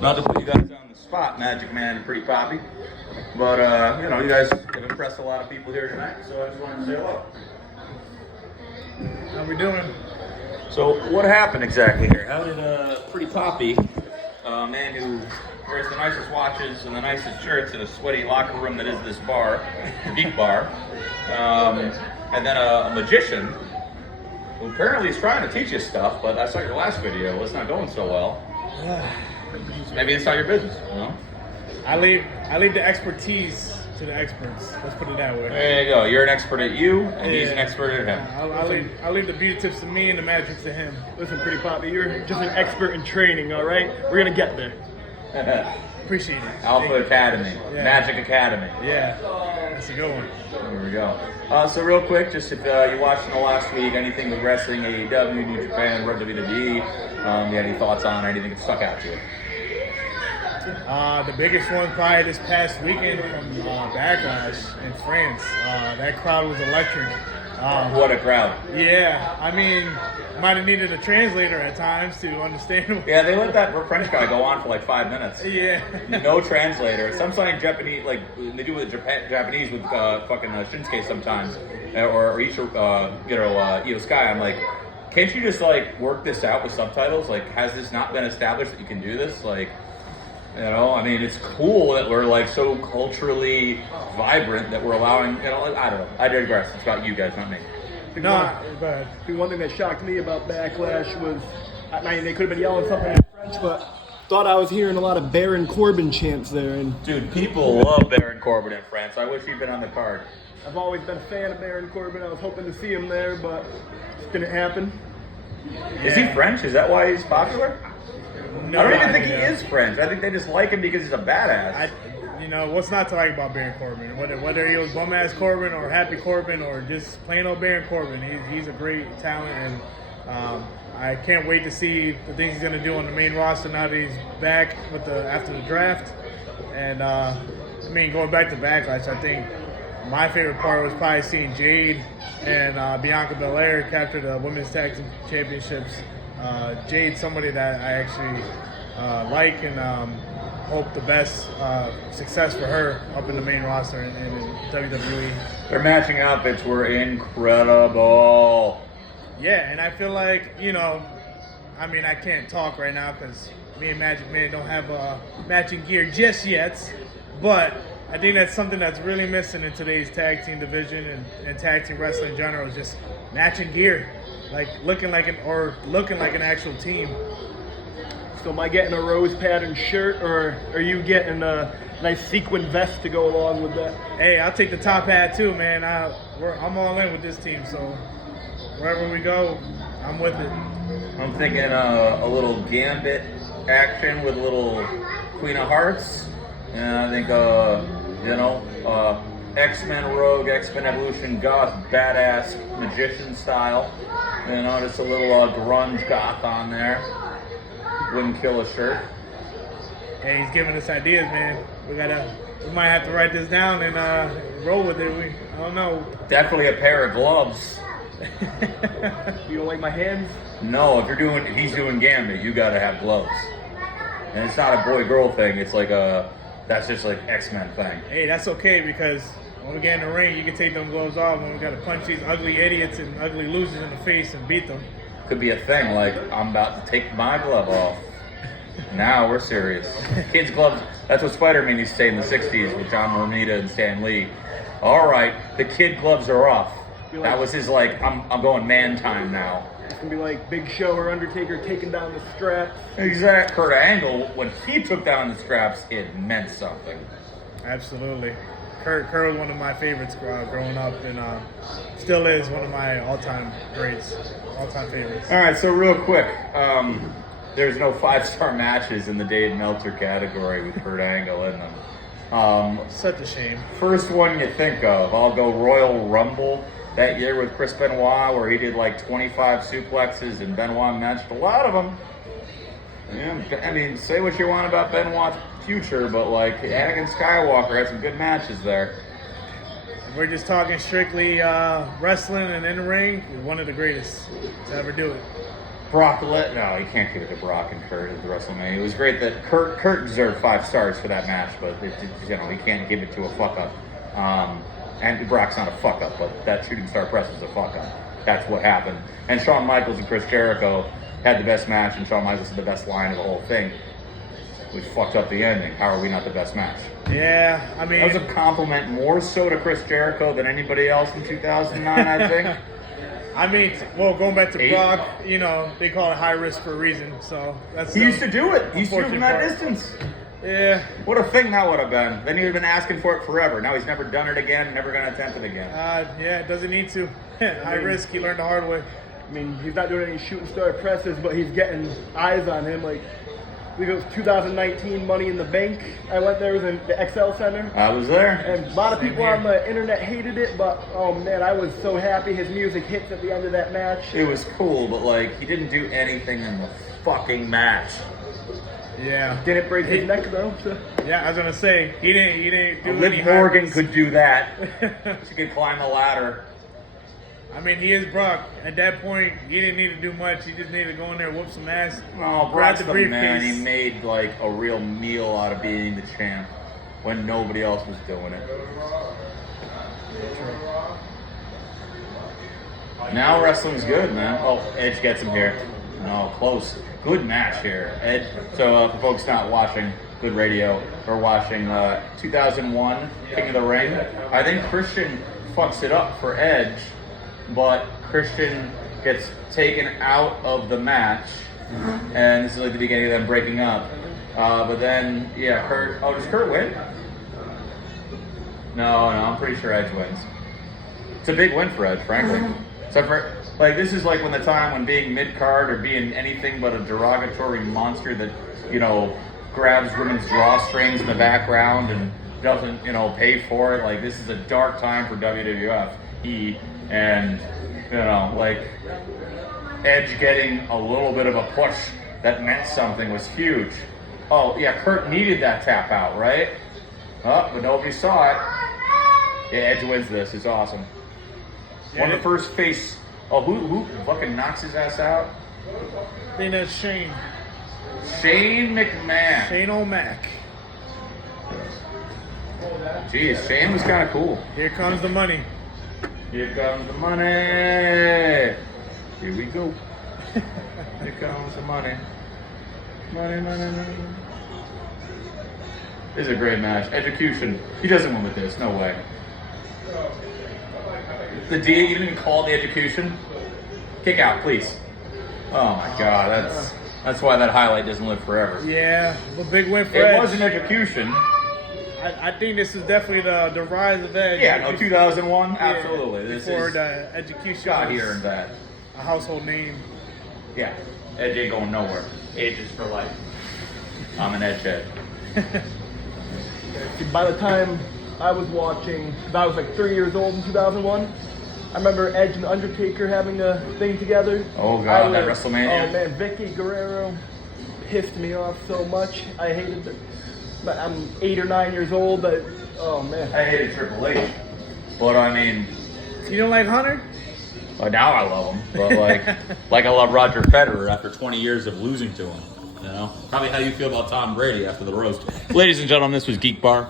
Not to put you guys on the spot, Magic Man and Pretty Papi, but you guys have impressed a lot of people here tonight, so I just wanted to say hello. How we doing? So what happened exactly here? How did Pretty Papi, a man who wears the nicest watches and the nicest shirts in a sweaty locker room that is this bar, the Geek.Bar, and then a magician who apparently is trying to teach you stuff, but I saw your last video, it's not going so well. Maybe it's not your business, you know? I leave the expertise to the experts. Let's put it that way. There you go. You're an expert at you, and he's an expert at him. I'll leave the beauty tips to me and the magic to him. Listen, Pretty Papi, you're just an expert in training, all right? We're gonna get there. Appreciate it. Alpha Academy, Yeah. Magic Academy. Yeah, that's a good one. There we go. So real quick, just if you watched in the last week, anything with wrestling, AEW, New Japan, WWE, you had any thoughts on anything that stuck out to you? The biggest one probably this past weekend from Backlash in France. That crowd was electric. What a crowd. Yeah, I mean, might have needed a translator at times to understand. Yeah, they let that French guy go on for like 5 minutes. Yeah. No translator. Sometimes Japanese, like they do with Japanese with fucking Shinsuke sometimes, or Io Sky. I'm like, can't you just like work this out with subtitles? Like, has this not been established that you can do this? Like, I mean, it's cool that we're like so culturally vibrant that we're allowing, I don't know. I digress. It's about you guys, not me. No, go ahead. The one thing that shocked me about Backlash was, I mean, they could have been yelling something in French, but thought I was hearing a lot of Baron Corbin chants there. And dude, people love Baron Corbin in France. I wish he'd been on the card. I've always been a fan of Baron Corbin. I was hoping to see him there, but it didn't happen. Is he French? Is that why he's popular? No, I don't even think he is French. I think they just like him because he's a badass. What's not to like about Baron Corbin? Whether he was bum-ass Corbin or happy Corbin or just plain old Baron Corbin, he's a great talent, and I can't wait to see the things he's going to do on the main roster now that he's back after the draft. And, going back to Backlash, I think my favorite part was probably seeing Jade and Bianca Belair capture the Women's Tag Team Championships. Jade's somebody that I actually like and hope the best success for her up in the main roster in WWE. Their matching outfits were incredible. Yeah, and I feel like, I can't talk right now because me and Magic Man don't have matching gear just yet, but I think that's something that's really missing in today's tag team division and tag team wrestling in general is just matching gear. Like looking like an actual team. So am I getting a rose patterned shirt, or are you getting a nice sequin vest to go along with that? Hey, I'll take the top hat too, man. I'm all in with this team, so wherever we go, I'm with it. I'm thinking a little Gambit action with a little Queen of Hearts, and I think X-Men Rogue, X-Men Evolution Goth, badass magician style. Just a little grunge goth on there. Wouldn't kill a shirt. Hey, he's giving us ideas, man. We might have to write this down and roll with it. I don't know. Definitely a pair of gloves. You don't like my hands? No, if he's doing Gambit, you gotta have gloves. And it's not a boy-girl thing. It's like that's just like X-Men thing. Hey, that's okay because when we get in the ring, you can take them gloves off when we got to punch these ugly idiots and ugly losers in the face and beat them. Could be a thing, like, I'm about to take my glove off. Now we're serious. Kids' gloves, that's what Spider-Man used to say in the 60s with John Romita and Stan Lee. All right, the kid gloves are off. That was his, I'm going man time now. It's going to be like Big Show or Undertaker taking down the straps. Exact. Kurt Angle, when he took down the straps, it meant something. Absolutely. Kurt was one of my favorites growing up, and still is one of my all-time greats, all-time favorites. All right, so real quick, there's no 5-star matches in the Dave Meltzer category with Kurt Angle in them. Such a shame. First one you think of, I'll go Royal Rumble that year with Chris Benoit, where he did like 25 suplexes and Benoit matched a lot of them. Yeah, say what you want about Benoit's future, but like Anakin Skywalker had some good matches there. We're just talking strictly wrestling and in the ring. One of the greatest to ever do it. Brock no, you can't give it to Brock and Kurt at the WrestleMania. It was great that Kurt deserved 5 stars for that match, but you can't give it to a fuck up. And Brock's not a fuck up, but that shooting star press is a fuck up. That's what happened. And Shawn Michaels and Chris Jericho had the best match, and Shawn Michaels had the best line of the whole thing, which fucked up the ending. How are we not the best match? Yeah, I mean, that was a compliment more so to Chris Jericho than anybody else in 2009, I think. I mean, well, going back to Brock, they call it high risk for a reason. So that's he used to do it. He used to do it from that distance. Yeah. What a thing that would have been. Then he would have been asking for it forever. Now he's never done it again, never going to attempt it again. Yeah, it doesn't need to. High risk, he learned the hard way. I mean, he's not doing any shooting star presses, but he's getting eyes on him. Like, I believe it was 2019 Money in the Bank. I went there, it was in the XL Center. I was there. And a lot of people on the internet hated it, but oh man, I was so happy his music hits at the end of that match. It was cool, but like, he didn't do anything in the fucking match. Yeah. Didn't break his neck though. So. Yeah, I was gonna say he didn't do Liv any Morgan could do that. She could climb the ladder. I mean, he is Brock. At that point, he didn't need to do much. He just needed to go in there, whoop some ass, Oh, grab Brock's the the briefcase. man. He made like a real meal out of being the champ when nobody else was doing it. Now wrestling's good, man. Oh, Edge gets him here. No, close. Good match here, Edge. So for folks not watching good radio or watching 2001 King of the Ring, I think Christian fucks it up for Edge, but Christian gets taken out of the match, and this is like the beginning of them breaking up. But then, yeah, Kurt. Oh, does Kurt win? No, I'm pretty sure Edge wins. It's a big win for Edge, frankly. Except for, like, this is like when the time when being mid-card or being anything but a derogatory monster that, grabs women's drawstrings in the background and doesn't, pay for it. Like, this is a dark time for WWF. And, Edge getting a little bit of a push that meant something was huge. Oh, yeah, Kurt needed that tap out, right? Oh, but nobody saw it. Yeah, Edge wins this. It's awesome. One of the first face. Oh, who fucking knocks his ass out? I think that's Shane. Shane McMahon. Shane O'Mac. Jeez, Shane was kind of cool. Here comes the money. Here comes the money. Here we go. Here comes the money. Money. This is a great match. Execution. He doesn't win with this. No way. The D, you didn't even call the execution. Kick out, please. Oh my God, that's why that highlight doesn't live forever. Yeah, a big win for It Edge. was an execution. I think this is definitely the rise of Edge. Yeah, no, 2001, absolutely. This before is the execution. God was here and that. a household name. Yeah, Edge ain't going nowhere. Edge is for life. I'm an Edge head. By the time I was watching, I was like 3 years old in 2001. I remember Edge and Undertaker having a thing together. Oh God, that WrestleMania. Oh man, Vicky Guerrero pissed me off so much. I hated it. But I'm 8 or 9 years old. Oh man. I hated Triple H, but I mean, You don't like Hunter? now I love him. But like I love Roger Federer after 20 years of losing to him. Probably how you feel about Tom Brady after the roast. Ladies and gentlemen, this was Geek Bar.